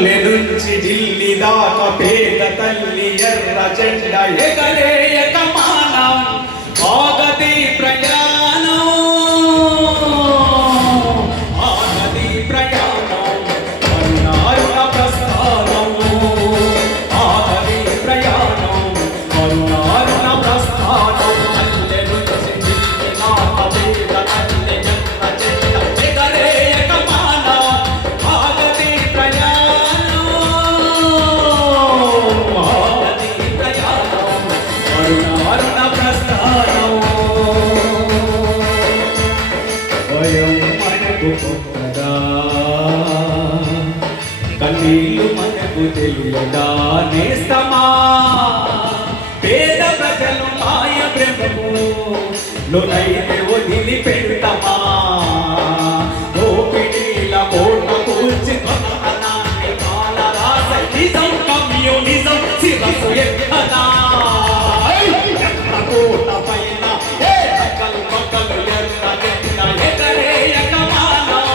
పల్లె నుంచి ఢిల్లీ దాకా పేద తల్లి ఎర్ర జెండ ఎగరేయక మానం ఆగది ప్రయాణం ఆగది ప్రయాణం కరుణారుణ ప్రస్థానం ఆగది ప్రయాణం కరుణారుణ ప్రస్థానం పల్లె నుంచి ఢిల్లీ దాకా పేద తల్లి ఎర్ర జెండ ఎగరేయక మానం ఆగది ప్రయాణం ఆగది ప్రయాణం కరుణారుణ ప్రస్థానం భయం మనకు కొత్తదా కన్నీళ్ళు మనకు తెలియదా నేస్తమా పేద ప్రజలు మాయ బ్రహ్మము లోనైతే వదిలి పెడతామా దోపిడీల కోట కూల్చి కొననాన్ని కాలరాస నిజం కమ్యూనిజం శిరసు ఎక్కదా కోట పైన కలు మొక్కలు ఎర్ర జెండ ఎగరేయక మానం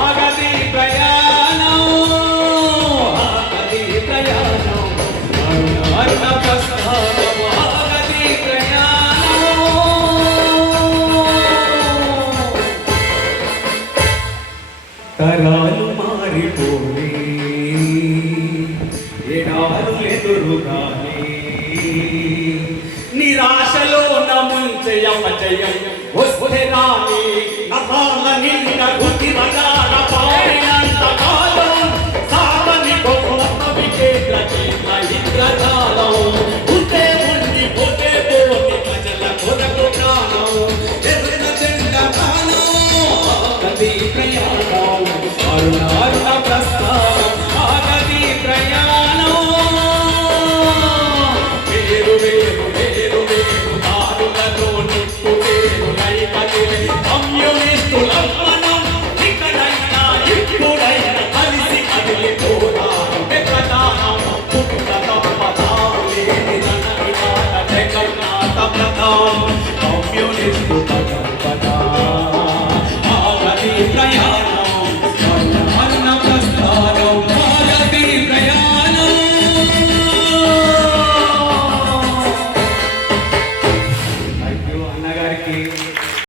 ఆగది ప్రయాణం ఆగది ప్రయాణం కరుణారుణ ప్రస్థానం ఆగది ప్రయాణం తరాలు మారిపోయి ఎడాలు ఎదురుగానే నిరాశలో నముంచయ అపజయం వస్తే రాని నభాల నిండ